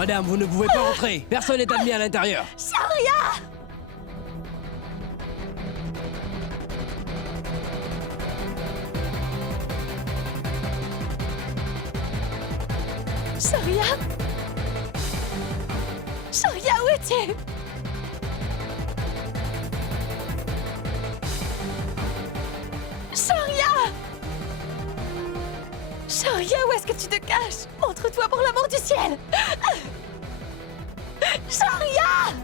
Madame, vous ne pouvez pas rentrer. Personne n'est admis à l'intérieur. Sharia! Sharia? Sharia, où es-tu? Sharia! Sharia, où est-ce que tu te caches? Montre-toi pour l'amour du ciel! Sharia!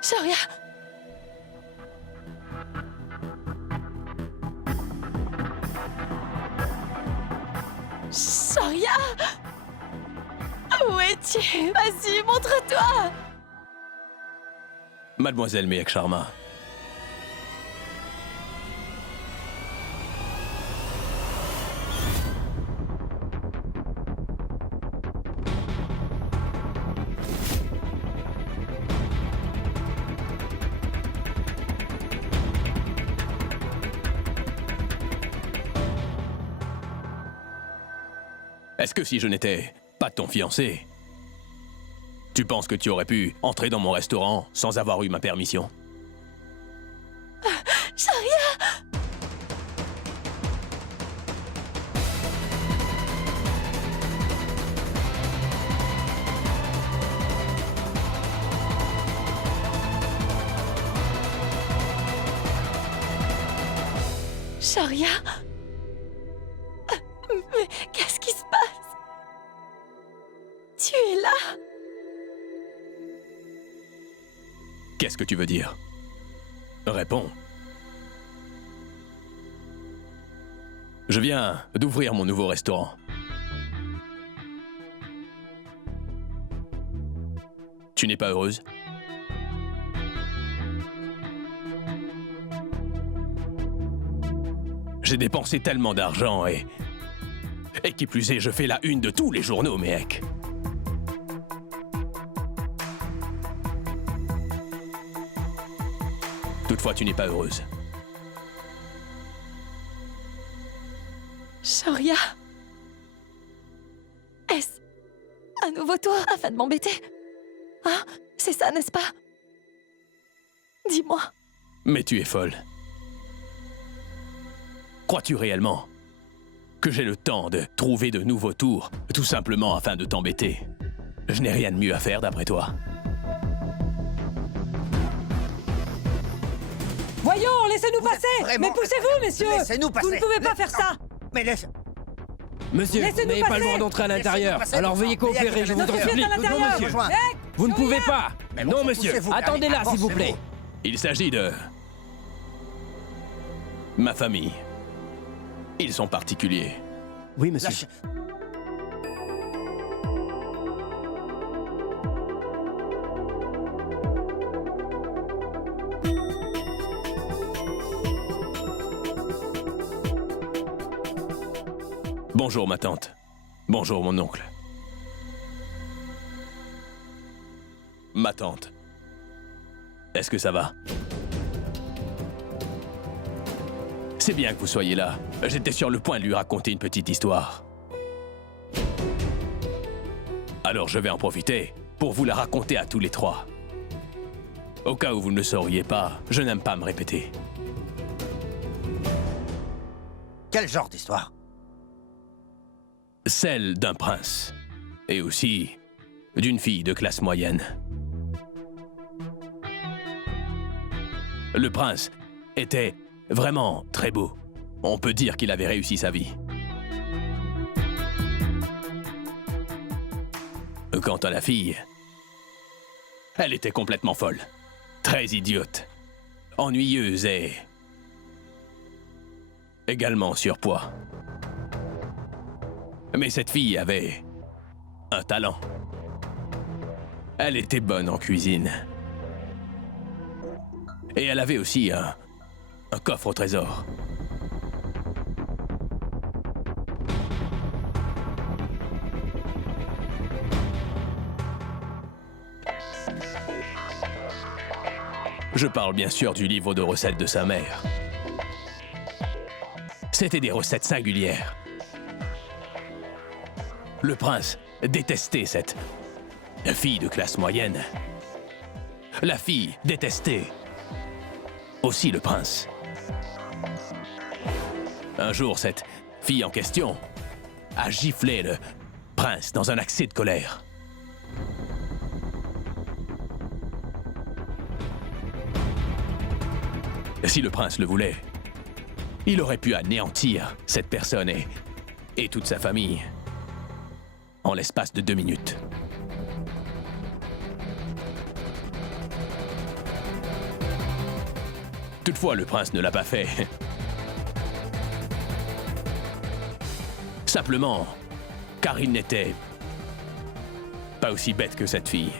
Sharia! Sharia! Où es-tu? Vas-y, montre-toi! Mademoiselle Mehek Sharma. Est-ce que si je n'étais pas ton fiancé, tu penses que tu aurais pu entrer dans mon restaurant sans avoir eu ma permission? Sharia! Sharia? Mais qu'est-ce qui se passe? Tu es là? Qu'est-ce que tu veux dire? Réponds. Je viens d'ouvrir mon nouveau restaurant. Tu n'es pas heureuse? J'ai dépensé tellement d'argent et qui plus est, je fais la une de tous les journaux, Mehek. Toutefois, tu n'es pas heureuse. Sharia? Est-ce un nouveau tour afin de m'embêter? Hein? C'est ça, n'est-ce pas? Dis-moi. Mais tu es folle. Crois-tu réellement que j'ai le temps de trouver de nouveaux tours, tout simplement afin de t'embêter? Je n'ai rien de mieux à faire d'après toi. Voyons, laissez-nous passer! vraiment- Mais poussez-vous, messieurs! Laissez-nous passer. Vous ne pouvez pas faire ça! Mais laisse... Monsieur, vous Laissez-nous n'avez pas le passer. droit d'entrer à l'intérieur. Laissez-nous passer, Alors bon veuillez sang. coopérer, je vous Notre en Notre supplie. fils à l'intérieur! nous rejoindre. Mec, Vous ne pouvez pas. Mais bon Non, sang, monsieur. poussez-vous. Attendez là, Allez, s'il vous avancez-vous. plaît. Il s'agit de... ma famille. Ils sont particuliers. Oui, monsieur. Lâchez- Bonjour, ma tante. Bonjour, mon oncle. Ma tante. Est-ce que ça va? C'est bien que vous soyez là. J'étais sur le point de lui raconter une petite histoire. Alors je vais en profiter pour vous la raconter à tous les trois. Au cas où vous ne le sauriez pas, je n'aime pas me répéter. Quel genre d'histoire? Celle d'un prince. Et aussi d'une fille de classe moyenne. Le prince était vraiment très beau. On peut dire qu'il avait réussi sa vie. Quant à la fille, elle était complètement folle. Très idiote. Ennuyeuse et... également surpoids. Mais cette fille avait un talent. Elle était bonne en cuisine. Et elle avait aussi un coffre au trésor. Je parle bien sûr du livre de recettes de sa mère. C'était des recettes singulières. Le prince détestait cette fille de classe moyenne. La fille détestait aussi le prince. Un jour, cette fille en question a giflé le prince dans un accès de colère. Si le prince le voulait, il aurait pu anéantir cette personne et toute sa famille en l'espace de 2 minutes. Toutefois, le prince ne l'a pas fait. Simplement, car il n'était pas aussi bête que cette fille.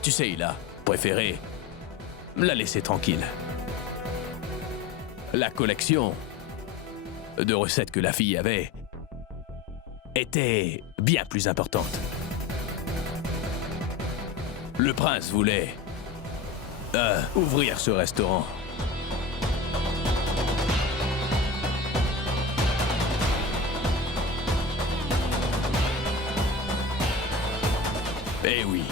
Tu sais, il a préféré la laisser tranquille. La collection de recettes que la fille avait était bien plus importante. Le prince voulait ouvrir ce restaurant. Eh oui.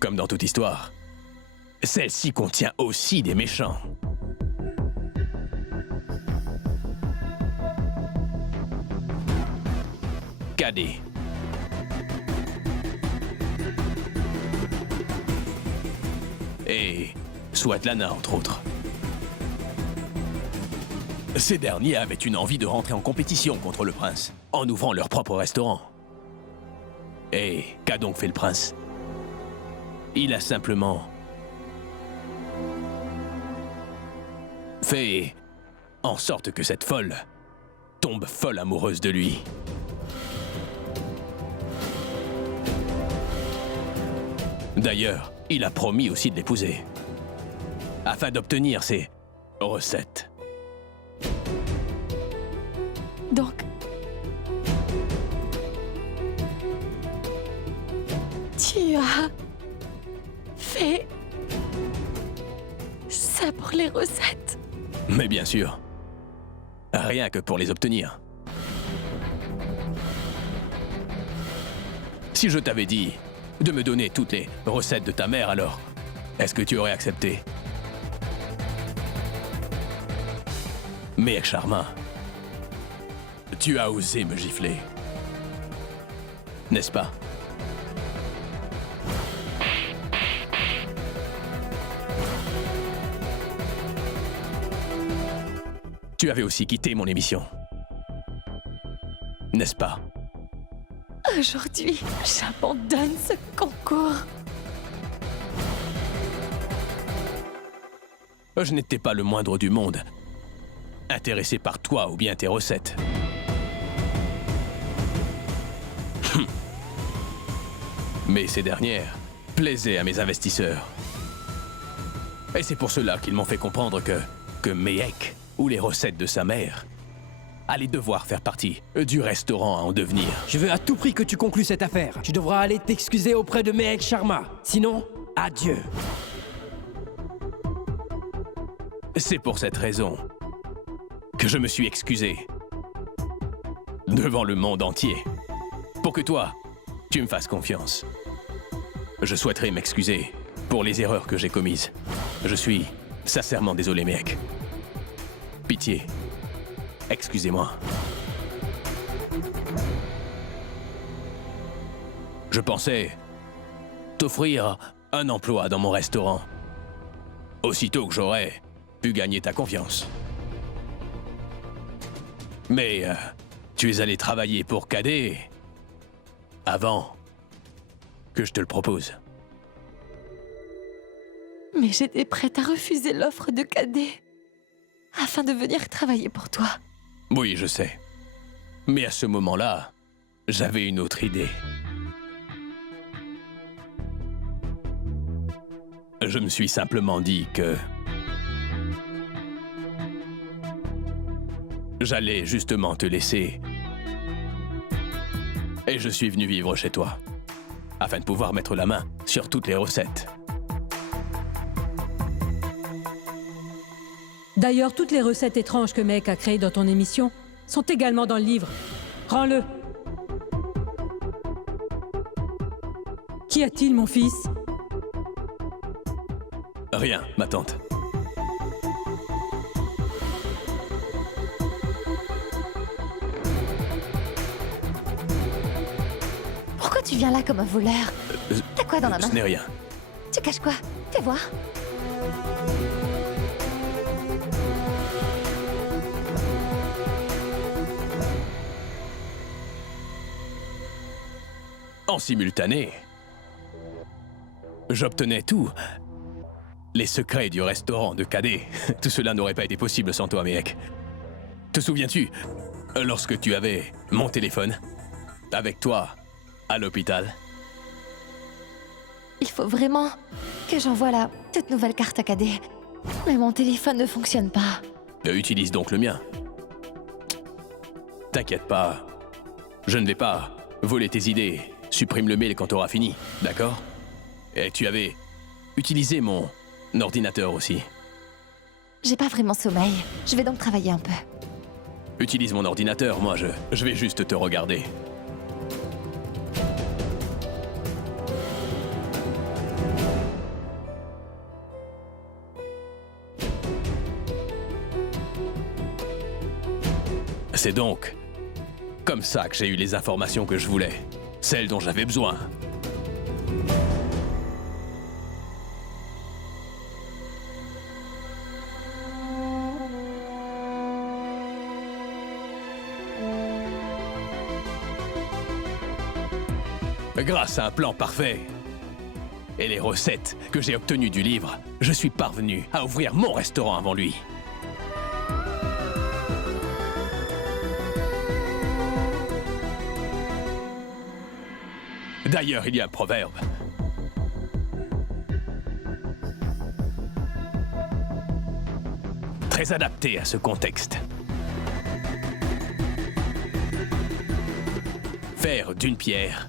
Comme dans toute histoire, celle-ci contient aussi des méchants. Cadet. Et Swatlana, entre autres. Ces derniers avaient une envie de rentrer en compétition contre le prince, en ouvrant leur propre restaurant. Et qu'a donc fait le prince? Il a simplement fait en sorte que cette folle tombe folle amoureuse de lui. D'ailleurs, il a promis aussi de l'épouser, afin d'obtenir ses recettes. Donc... tu as... fait... ça pour les recettes? Mais bien sûr. Rien que pour les obtenir. Si je t'avais dit de me donner toutes les recettes de ta mère, alors, est-ce que tu aurais accepté? Mais Sharma, tu as osé me gifler. N'est-ce pas? Tu avais aussi quitté mon émission. N'est-ce pas? Aujourd'hui, j'abandonne ce concours. Je n'étais pas le moindre du monde intéressé par toi ou bien tes recettes. Mais ces dernières plaisaient à mes investisseurs. Et c'est pour cela qu'ils m'ont fait comprendre que Mehek, ou les recettes de sa mère, allaient devoir faire partie du restaurant à en devenir. Je veux à tout prix que tu conclues cette affaire. Tu devras aller t'excuser auprès de Mehek Sharma. Sinon, adieu. C'est pour cette raison que je me suis excusé devant le monde entier. Pour que toi, tu me fasses confiance. Je souhaiterais m'excuser pour les erreurs que j'ai commises. Je suis sincèrement désolé, Mehek. Pitié, excusez-moi. Je pensais t'offrir un emploi dans mon restaurant, aussitôt que j'aurais pu gagner ta confiance. Mais tu es allé travailler pour Cadet avant que je te le propose. Mais j'étais prête à refuser l'offre de Cadet afin de venir travailler pour toi. Oui, je sais. Mais à ce moment-là, j'avais une autre idée. Je me suis simplement dit que j'allais justement te laisser Et je suis venu vivre chez toi, afin de pouvoir mettre la main sur toutes les recettes. D'ailleurs, toutes les recettes étranges que Mehek a créées dans ton émission sont également dans le livre. Prends-le. Qu'y a-t-il, mon fils? Rien, ma tante. Pourquoi tu viens là comme un voleur? T'as quoi dans la main? Ce n'est rien. Tu caches quoi? Fais voir. En simultané, j'obtenais tout. Les secrets du restaurant de Cadet. Tout cela n'aurait pas été possible sans toi, Mehek. Te souviens-tu, lorsque tu avais mon téléphone, avec toi, à l'hôpital? Il faut vraiment que j'envoie la toute nouvelle carte à cadet. Mais mon téléphone ne fonctionne pas. Utilise donc le mien. T'inquiète pas, je ne vais pas voler tes idées. Supprime le mail quand t'auras fini, d'accord? Et tu avais utilisé mon ordinateur aussi. J'ai pas vraiment sommeil. Je vais donc travailler un peu. Utilise mon ordinateur, moi je vais juste te regarder. C'est donc comme ça que j'ai eu les informations que je voulais. Celles dont j'avais besoin. Grâce à un plan parfait et les recettes que j'ai obtenues du livre, je suis parvenu à ouvrir mon restaurant avant lui. D'ailleurs, il y a un proverbe. Très adapté à ce contexte. Faire d'une pierre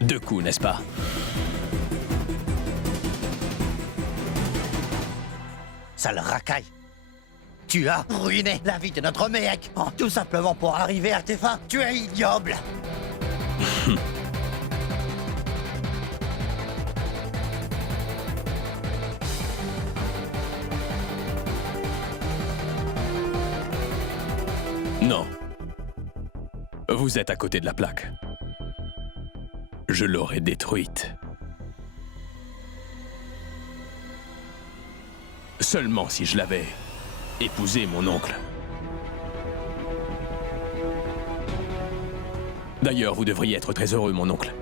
deux coups, n'est-ce pas? Sale racaille. Tu as ruiné la vie de notre Mehek, tout simplement pour arriver à tes fins. Tu es ignoble. Non. Vous êtes à côté de la plaque. Je l'aurais détruite. Seulement si je l'avais épousé, mon oncle. D'ailleurs, vous devriez être très heureux, mon oncle.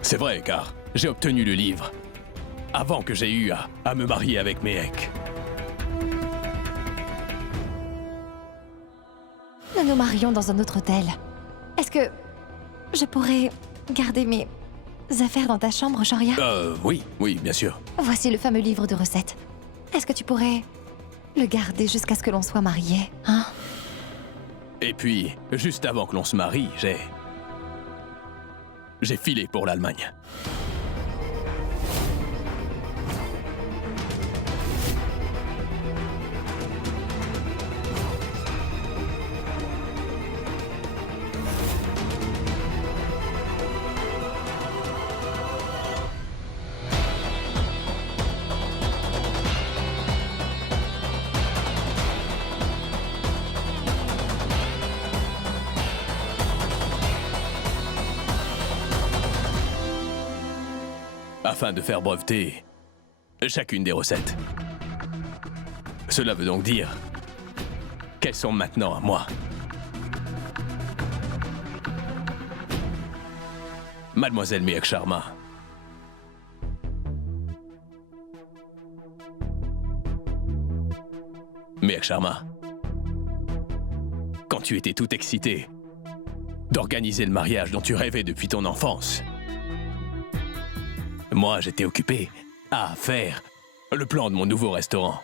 C'est vrai, car j'ai obtenu le livre avant que j'aie eu à me marier avec Mehek. Nous nous marions dans un autre hôtel. Est-ce que je pourrais garder mes affaires dans ta chambre, Shoria? Oui, bien sûr. Voici le fameux livre de recettes. Est-ce que tu pourrais le garder jusqu'à ce que l'on soit mariés, hein? Et puis, juste avant que l'on se marie, j'ai filé pour l'Allemagne. Afin de faire breveter chacune des recettes. Cela veut donc dire qu'elles sont maintenant à moi. Mademoiselle Mehek Sharma. Mehek Sharma. Quand tu étais tout excité d'organiser le mariage dont tu rêvais depuis ton enfance, moi, j'étais occupé à faire le plan de mon nouveau restaurant.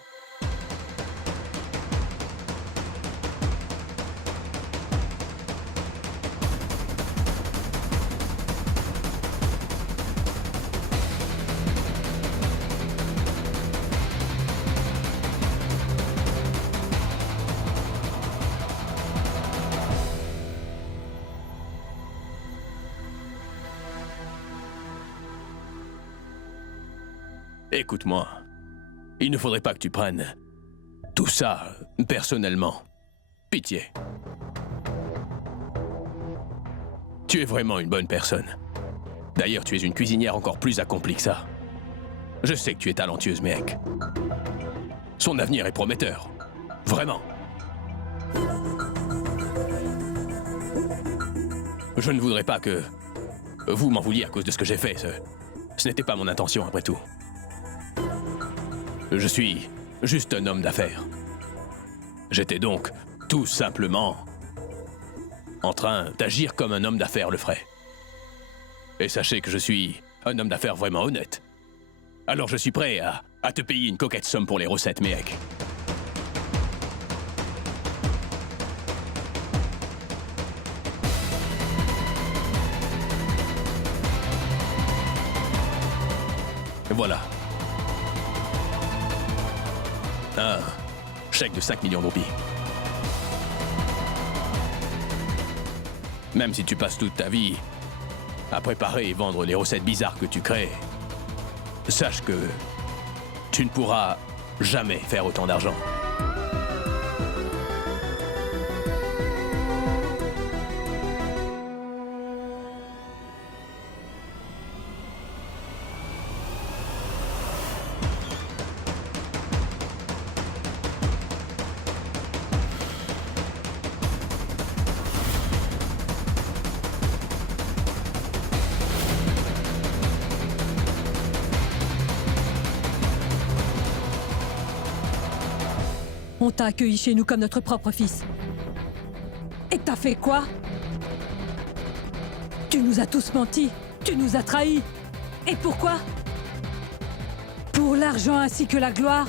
Écoute-moi. Il ne faudrait pas que tu prennes tout ça personnellement. Pitié. Tu es vraiment une bonne personne. D'ailleurs, tu es une cuisinière encore plus accomplie que ça. Je sais que tu es talentueuse, Mehek. Son avenir est prometteur. Vraiment. Je ne voudrais pas que vous m'en vouliez à cause de ce que j'ai fait. Ce n'était pas mon intention, après tout. Je suis juste un homme d'affaires. J'étais donc tout simplement en train d'agir comme un homme d'affaires le ferait. Et sachez que je suis un homme d'affaires vraiment honnête. Alors je suis prêt à te payer une coquette somme pour les recettes, Mehek. Voilà. Un chèque de 5 millions de roupies. Même si tu passes toute ta vie à préparer et vendre les recettes bizarres que tu crées, sache que tu ne pourras jamais faire autant d'argent. On t'a accueilli chez nous comme notre propre fils. Et t'as fait quoi? Tu nous as tous menti. Tu nous as trahis. Et pourquoi? Pour l'argent ainsi que la gloire?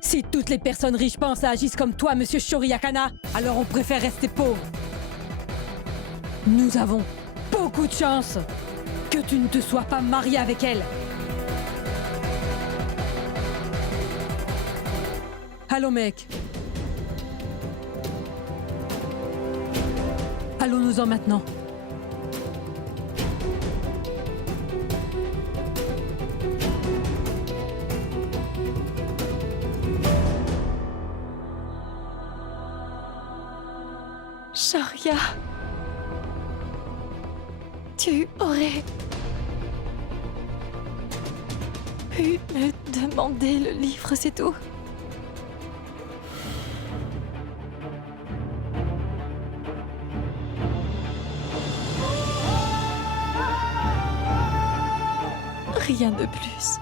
Si toutes les personnes riches pensent et agissent comme toi, Monsieur Shoryakana, alors on préfère rester pauvre. Nous avons beaucoup de chance que tu ne te sois pas marié avec elle. Allons, mec. Allons-nous-en maintenant. Shorya, tu aurais pu me demander le livre, c'est tout. Rien de plus.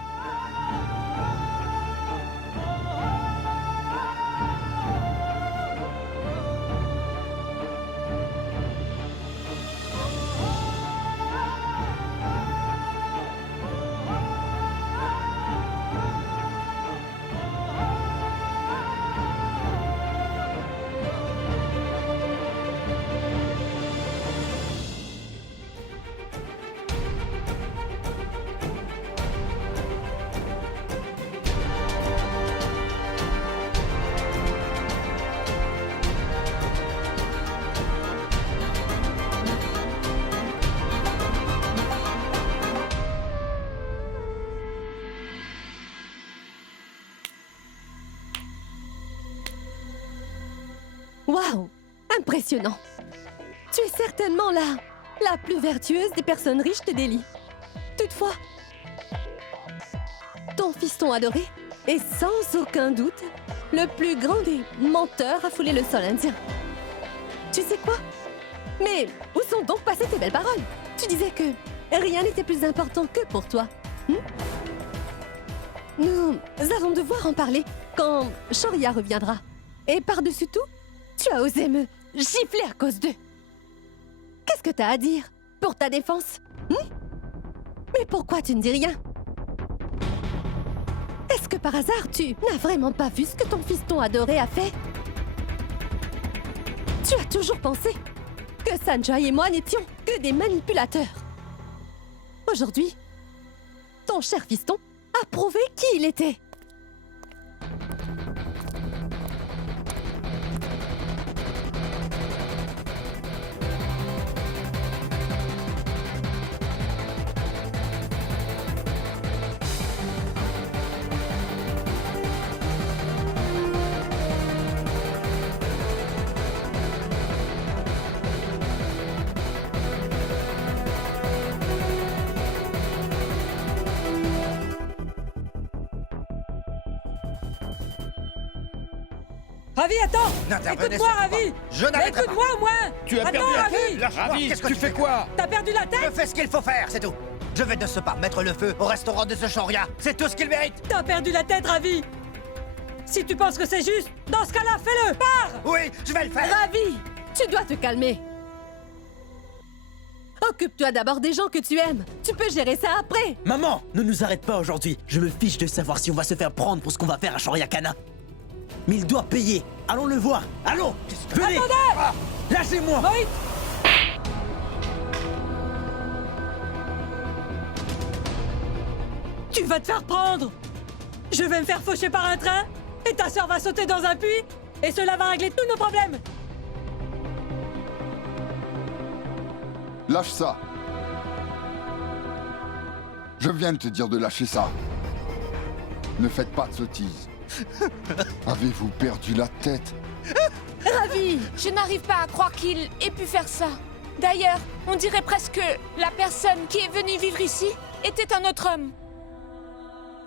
Waouh! Impressionnant! Tu es certainement la plus vertueuse des personnes riches de Delhi. Toutefois, ton fiston adoré est sans aucun doute le plus grand des menteurs à fouler le sol indien. Tu sais quoi? Mais où sont donc passées tes belles paroles? Tu disais que rien n'était plus important que pour toi. Nous allons devoir en parler quand Shorya reviendra. Et par-dessus tout, tu as osé me gifler à cause d'eux. Qu'est-ce que t'as à dire pour ta défense? Mais pourquoi tu ne dis rien? Est-ce que par hasard, tu n'as vraiment pas vu ce que ton fiston adoré a fait? Tu as toujours pensé que Sanjay et moi n'étions que des manipulateurs. Aujourd'hui, ton cher fiston a prouvé qui il était. Ravi, attends! N'intervenez Écoute-moi, surtout pas. Ravi! Je n'arrêterai pas. Écoute-moi au moins! Tu as Attends, perdu la Ravi! tête. Lâche-moi. Ravi, Qu'est-ce que tu tu fais fais quoi? T'as perdu la Je tête? fais ce qu'il faut faire, c'est tout. Je vais de ce pas mettre le feu au restaurant de ce Shoria. C'est tout ce qu'il mérite. T'as perdu la tête, Ravi! Si tu penses que c'est juste, dans ce cas-là, fais-le! Pars! Oui, je vais le faire. Ravi, tu dois te calmer. Occupe-toi d'abord des gens que tu aimes. Tu peux gérer ça après. Maman, ne nous arrête pas aujourd'hui. Je me fiche de savoir si on va se faire prendre pour ce qu'on va faire à Shoryakana. Mais il doit payer. Allons le voir. Allons. Venez. Attendez! Lâchez-moi. Moïse! Tu vas te faire prendre! Je vais me faire faucher par un train, et ta sœur va sauter dans un puits, et cela va régler tous nos problèmes! Lâche ça. Je viens de te dire de lâcher ça. Ne faites pas de sottises. Avez-vous perdu la tête? Ravi, Je n'arrive pas à croire qu'il ait pu faire ça. D'ailleurs, on dirait presque que la personne qui est venue vivre ici était un autre homme.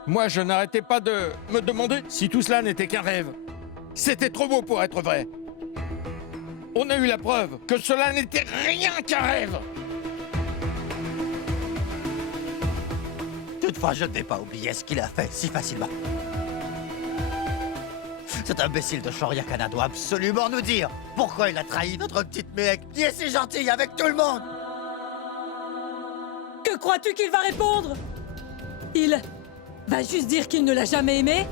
Moi, je n'arrêtais pas de me demander si tout cela n'était qu'un rêve. C'était trop beau pour être vrai. On a eu la preuve que cela n'était rien qu'un rêve. Toutefois, je ne vais pas oublier ce qu'il a fait si facilement. Cet imbécile de Shoryakana doit absolument nous dire pourquoi il a trahi notre petite mec qui est si gentille avec tout le monde. Que crois-tu qu'il va répondre? Il va juste dire qu'il ne l'a jamais aimé?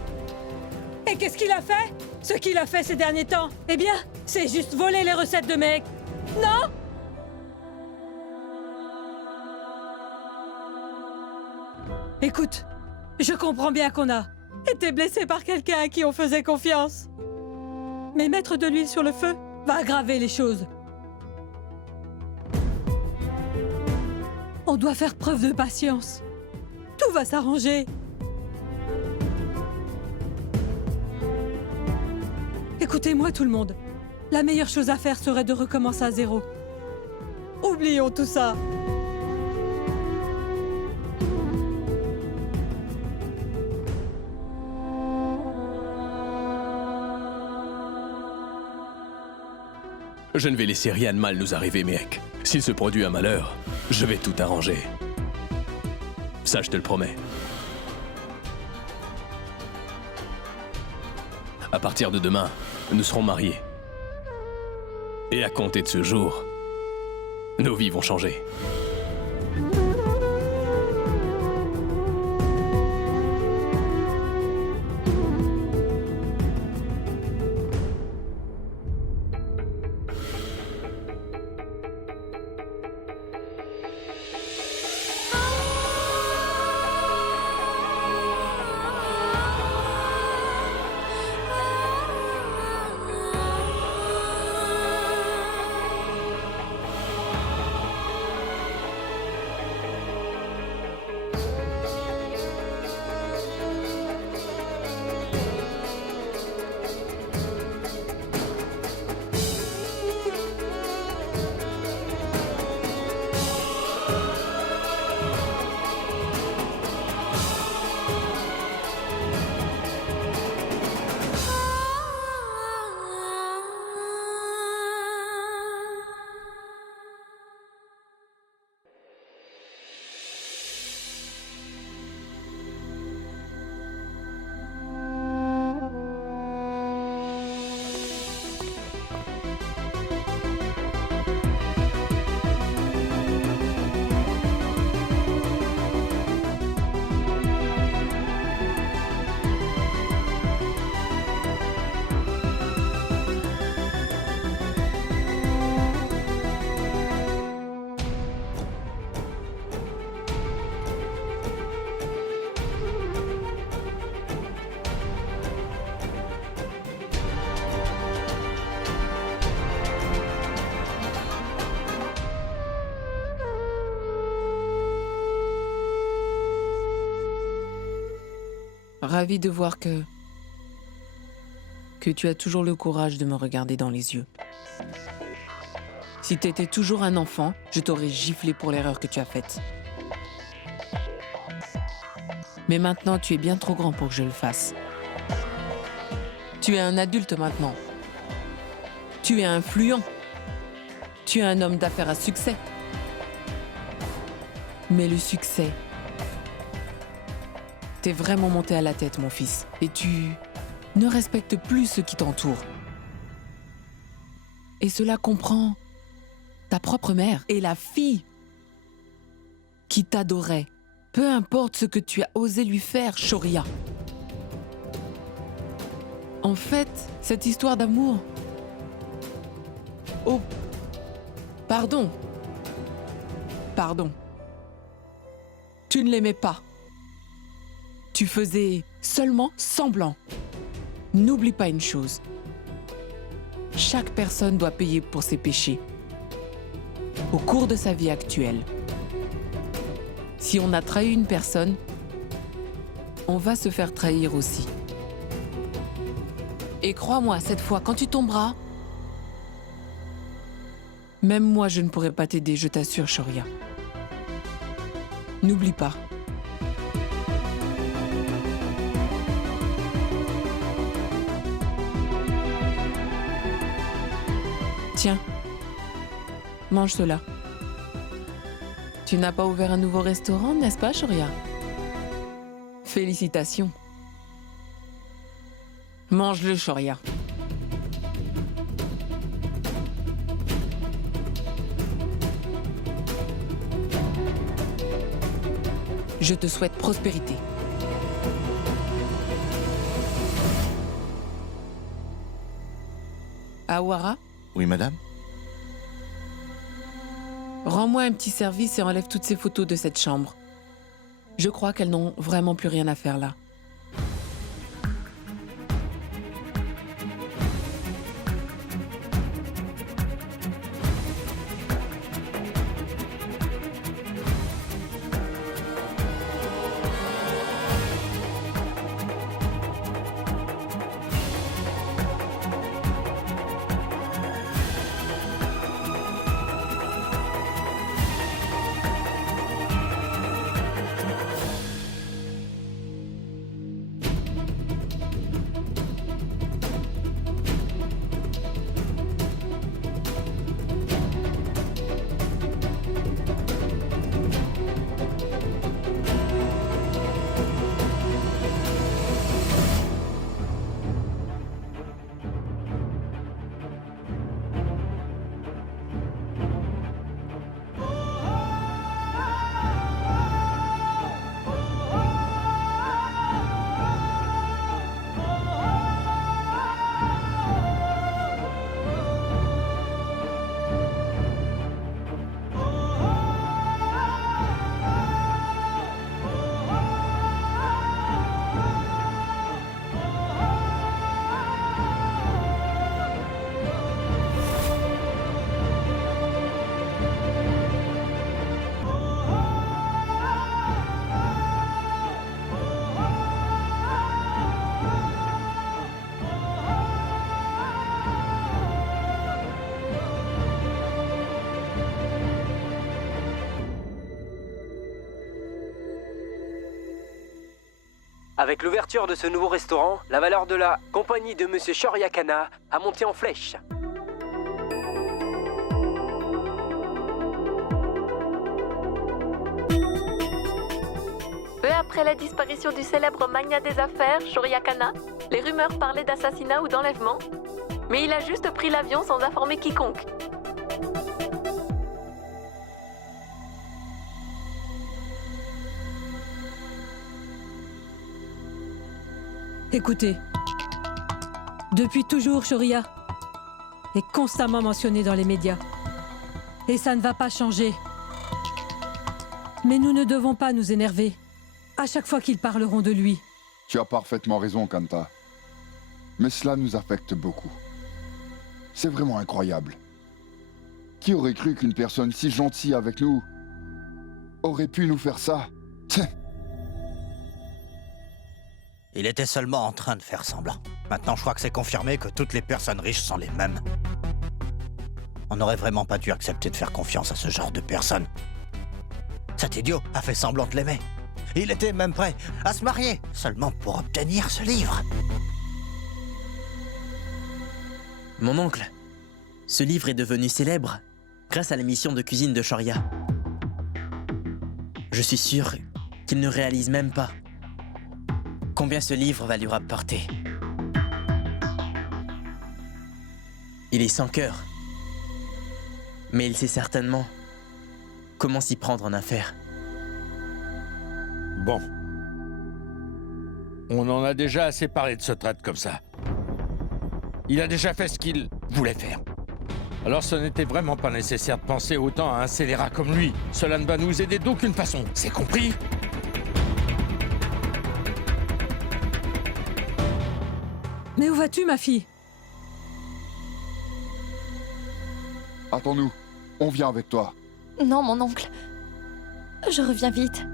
Et qu'est-ce qu'il a fait? Ce qu'il a fait ces derniers temps, eh bien, c'est juste voler les recettes de mec. Non? Écoute, je comprends bien qu'on a été blessé par quelqu'un à qui on faisait confiance. Mais mettre de l'huile sur le feu va aggraver les choses. On doit faire preuve de patience. Tout va s'arranger. Écoutez-moi tout le monde. La meilleure chose à faire serait de recommencer à zéro. Oublions tout ça. Je ne vais laisser rien de mal nous arriver, mec. S'il se produit un malheur, je vais tout arranger. Ça, je te le promets. À partir de demain, nous serons mariés. Et à compter de ce jour, nos vies vont changer. Ravi de voir que tu as toujours le courage de me regarder dans les yeux. Si t'étais toujours un enfant, je t'aurais giflé pour l'erreur que tu as faite. Mais maintenant, tu es bien trop grand pour que je le fasse. Tu es un adulte maintenant. Tu es influent. Tu es un homme d'affaires à succès. Mais le succès, t'es vraiment monté à la tête, mon fils. Et tu ne respectes plus ceux qui t'entourent. Et cela comprend ta propre mère et la fille qui t'adorait. Peu importe ce que tu as osé lui faire, Shoria. En fait, cette histoire d'amour... Oh, pardon. Pardon. Tu ne l'aimais pas. Tu faisais seulement semblant. N'oublie pas une chose. Chaque personne doit payer pour ses péchés au cours de sa vie actuelle. Si on a trahi une personne, on va se faire trahir aussi. Et crois-moi, cette fois, quand tu tomberas, même moi, je ne pourrai pas t'aider, je t'assure, Shoria. N'oublie pas. Tiens, mange cela. Tu n'as pas ouvert un nouveau restaurant, n'est-ce pas, Shoria? Félicitations. Mange-le, Shoria. Je te souhaite prospérité. Awara, Oui, madame? rends-moi un petit service et enlève toutes ces photos de cette chambre. Je crois qu'elles n'ont vraiment plus rien à faire là. Avec l'ouverture de ce nouveau restaurant, la valeur de la compagnie de Monsieur Shoria Kana a monté en flèche. Peu après la disparition du célèbre magnat des affaires, Shoria Kana, les rumeurs parlaient d'assassinat ou d'enlèvement. Mais il a juste pris l'avion sans informer quiconque. Écoutez, depuis toujours, Shoria est constamment mentionné dans les médias. Et ça ne va pas changer. Mais nous ne devons pas nous énerver à chaque fois qu'ils parleront de lui. Tu as parfaitement raison, Kanta. Mais cela nous affecte beaucoup. C'est vraiment incroyable. Qui aurait cru qu'une personne si gentille avec nous aurait pu nous faire ça? Il était seulement en train de faire semblant. Maintenant, je crois que c'est confirmé que toutes les personnes riches sont les mêmes. On n'aurait vraiment pas dû accepter de faire confiance à ce genre de personnes. Cet idiot a fait semblant de l'aimer. Il était même prêt à se marier, seulement pour obtenir ce livre. Mon oncle, ce livre est devenu célèbre grâce à l'émission de cuisine de Shoria. Je suis sûr qu'il ne réalise même pas combien ce livre va lui rapporter. Il est sans cœur, mais il sait certainement comment s'y prendre en affaires. Bon. On en a déjà assez parlé de ce traître comme ça. Il a déjà fait ce qu'il voulait faire. Alors ce n'était vraiment pas nécessaire de penser autant à un scélérat comme lui. Cela ne va nous aider d'aucune façon, c'est compris? Mais où vas-tu, ma fille? Attends-nous, on vient avec toi. Non, mon oncle. Je reviens vite.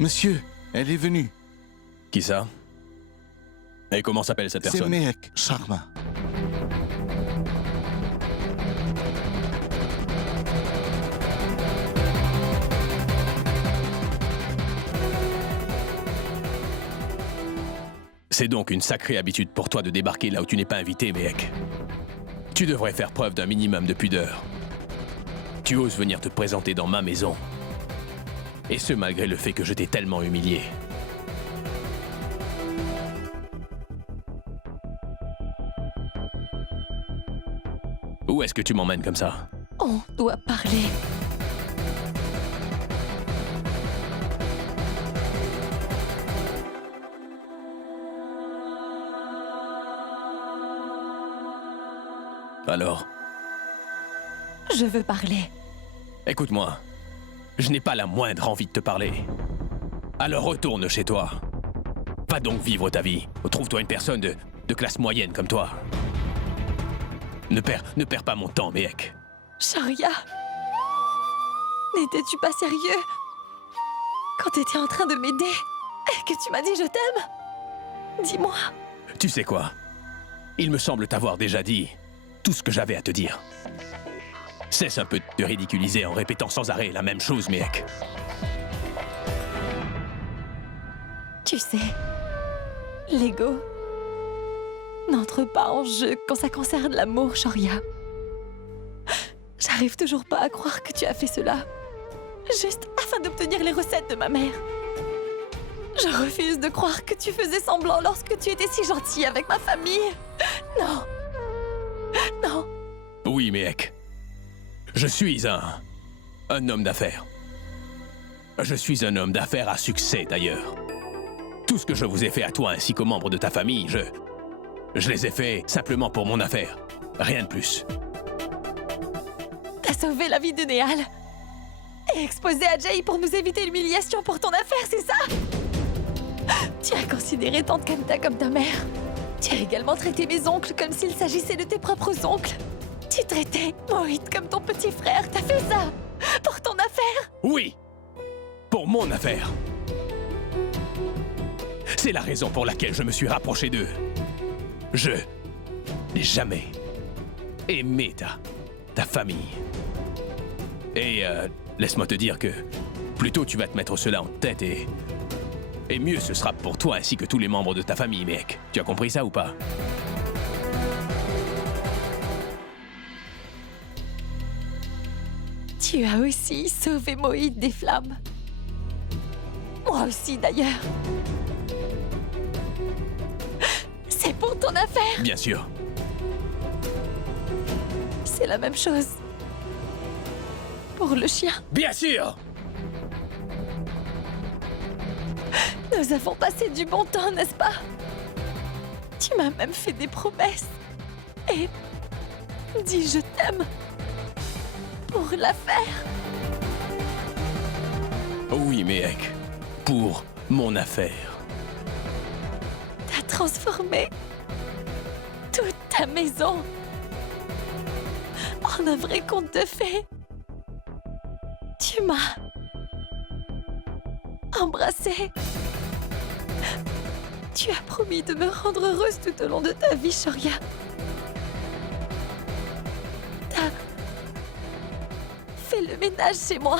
Monsieur, elle est venue. Qui ça? Et comment s'appelle cette C'est personne? Mehek Sharma. C'est donc une sacrée habitude pour toi de débarquer là où tu n'es pas invité, Mehek. Tu devrais faire preuve d'un minimum de pudeur. Tu oses venir te présenter dans ma maison. Et ce, malgré le fait que je t'ai tellement humilié. Où est-ce que tu m'emmènes comme ça? On doit parler. Alors? Je veux parler. Écoute-moi. Je n'ai pas la moindre envie de te parler. Alors retourne chez toi. Va donc vivre ta vie. Trouve-toi une personne de classe moyenne comme toi. Ne perds pas mon temps, Mehek. Shoria, n'étais-tu pas sérieux quand t'étais en train de m'aider et que tu m'as dit je t'aime? Dis-moi. Tu sais quoi? Il me semble t'avoir déjà dit tout ce que j'avais à te dire. Cesse un peu de te ridiculiser en répétant sans arrêt la même chose, Mehek. Tu sais, l'ego n'entre pas en jeu quand ça concerne l'amour, Shoria. J'arrive toujours pas à croire que tu as fait cela, juste afin d'obtenir les recettes de ma mère. Je refuse de croire que tu faisais semblant lorsque tu étais si gentil avec ma famille. Non. Non. Oui, Mehek. Je suis un homme d'affaires. Je suis un homme d'affaires à succès, d'ailleurs. Tout ce que je vous ai fait à toi ainsi qu'aux membres de ta famille, je les ai fait simplement pour mon affaire. Rien de plus. T'as sauvé la vie de Néal et exposé Ajay pour nous éviter l'humiliation pour ton affaire, c'est ça? Tu as considéré Tante Kanta comme ta mère. Tu as également traité mes oncles comme s'il s'agissait de tes propres oncles. Tu traitais Mohit comme ton petit frère. T'as fait ça pour ton affaire? Oui, pour mon affaire. C'est la raison pour laquelle je me suis rapproché d'eux. Je n'ai jamais aimé ta famille. Et laisse-moi te dire que plus tôt tu vas te mettre cela en tête et mieux ce sera pour toi ainsi que tous les membres de ta famille, mec. Tu as compris ça ou pas? Tu as aussi sauvé Mohit des flammes. Moi aussi, d'ailleurs. C'est pour ton affaire. Bien sûr. C'est la même chose. Pour le chien. Bien sûr. Nous avons passé du bon temps, n'est-ce pas? Tu m'as même fait des promesses. Et dis je t'aime. Pour l'affaire. Oui, Mehek. Pour mon affaire. T'as transformé toute ta maison en un vrai conte de fées. Tu m'as embrassée. Tu as promis de me rendre heureuse tout au long de ta vie, Shoria. T'as fait le ménage chez moi.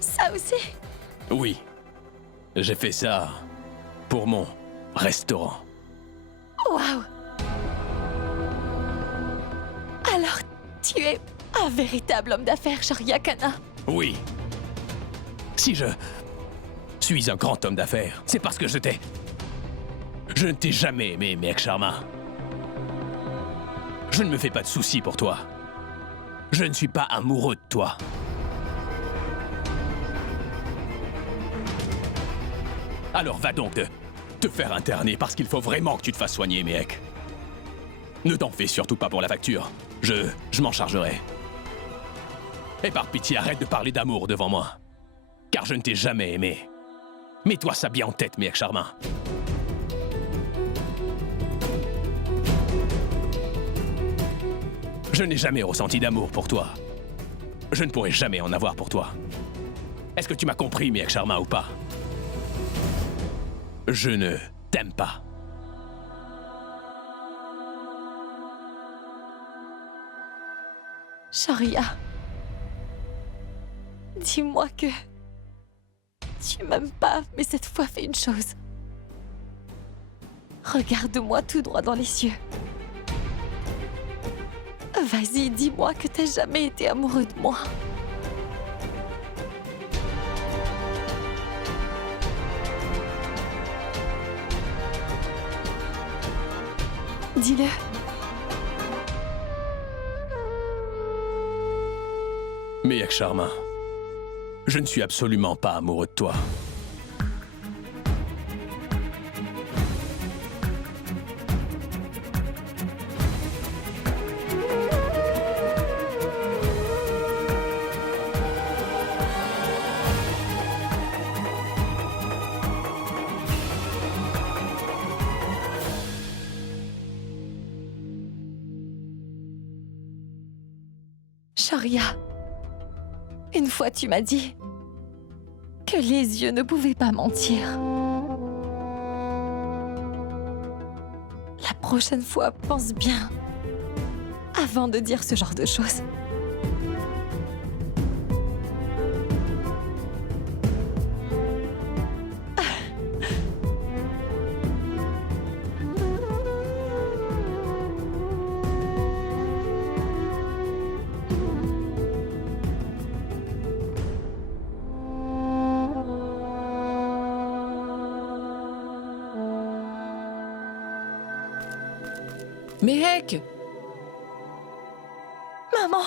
Ça aussi. Oui, j'ai fait ça pour mon restaurant. Waouh! Alors, tu es un véritable homme d'affaires, Shoria Kana. Oui. Si je suis un grand homme d'affaires, c'est parce que je t'ai... Je ne t'ai jamais aimé, Mehek Sharma. Je ne me fais pas de soucis pour toi. Je ne suis pas amoureux de toi. Alors va donc te faire interner parce qu'il faut vraiment que tu te fasses soigner, Mehek. Ne t'en fais surtout pas pour la facture. Je m'en chargerai. Et par pitié, arrête de parler d'amour devant moi. Car je ne t'ai jamais aimé. Mets-toi ça bien en tête, Mehek Sharma. Je n'ai jamais ressenti d'amour pour toi. Je ne pourrai jamais en avoir pour toi. Est-ce que tu m'as compris, Mehek Sharma, ou pas? Je ne t'aime pas. Shoria, dis-moi que tu m'aimes pas, mais cette fois fais une chose. Regarde-moi tout droit dans les cieux. Vas-y, dis-moi que t'as jamais été amoureux de moi. Dis-le. Mehek Sharma, je ne suis absolument pas amoureux de toi. Shoria, une fois tu m'as dit que les yeux ne pouvaient pas mentir. La prochaine fois, pense bien avant de dire ce genre de choses. Mehek! Maman!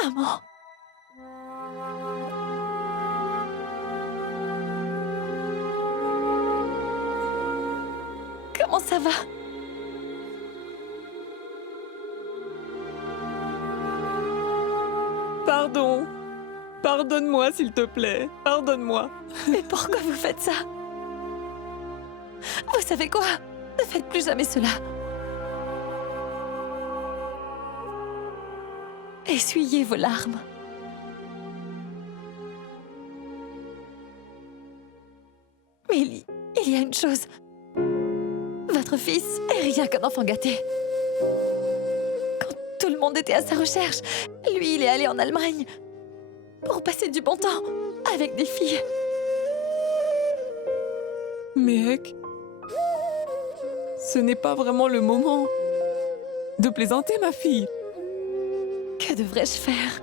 Maman! Comment ça va? Pardon. Pardonne-moi, s'il te plaît. Pardonne-moi. Mais pourquoi vous faites ça? Vous savez quoi? Ne faites plus jamais cela. Essuyez vos larmes. Mais il y a une chose. Votre fils est rien qu'un enfant gâté. Quand tout le monde était à sa recherche, lui, il est allé en Allemagne pour passer du bon temps avec des filles. Mehek, ce n'est pas vraiment le moment de plaisanter, ma fille. Que devrais-je faire?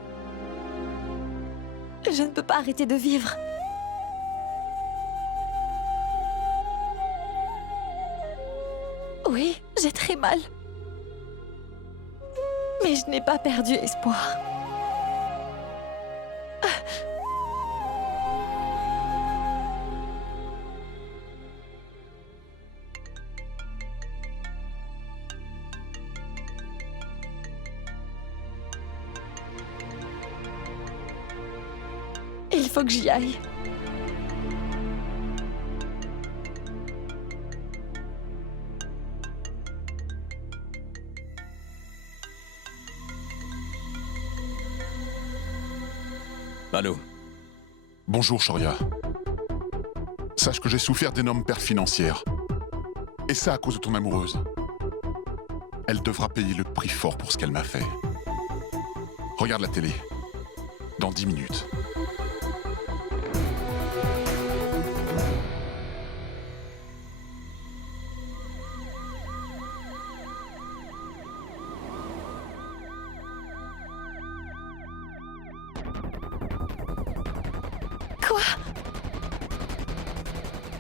Je ne peux pas arrêter de vivre. Oui, j'ai très mal. Mais je n'ai pas perdu espoir. Il faut que j'y aille. Allô? Bonjour, Shoria. Sache que j'ai souffert d'énormes pertes financières. Et ça à cause de ton amoureuse. Elle devra payer le prix fort pour ce qu'elle m'a fait. Regarde la télé. Dans 10 minutes. Quoi?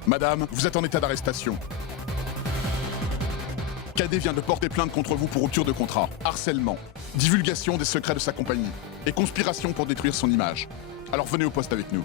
Madame, vous êtes en état d'arrestation. Cadet vient de porter plainte contre vous pour rupture de contrat, harcèlement, divulgation des secrets de sa compagnie et conspiration pour détruire son image. Alors venez au poste avec nous.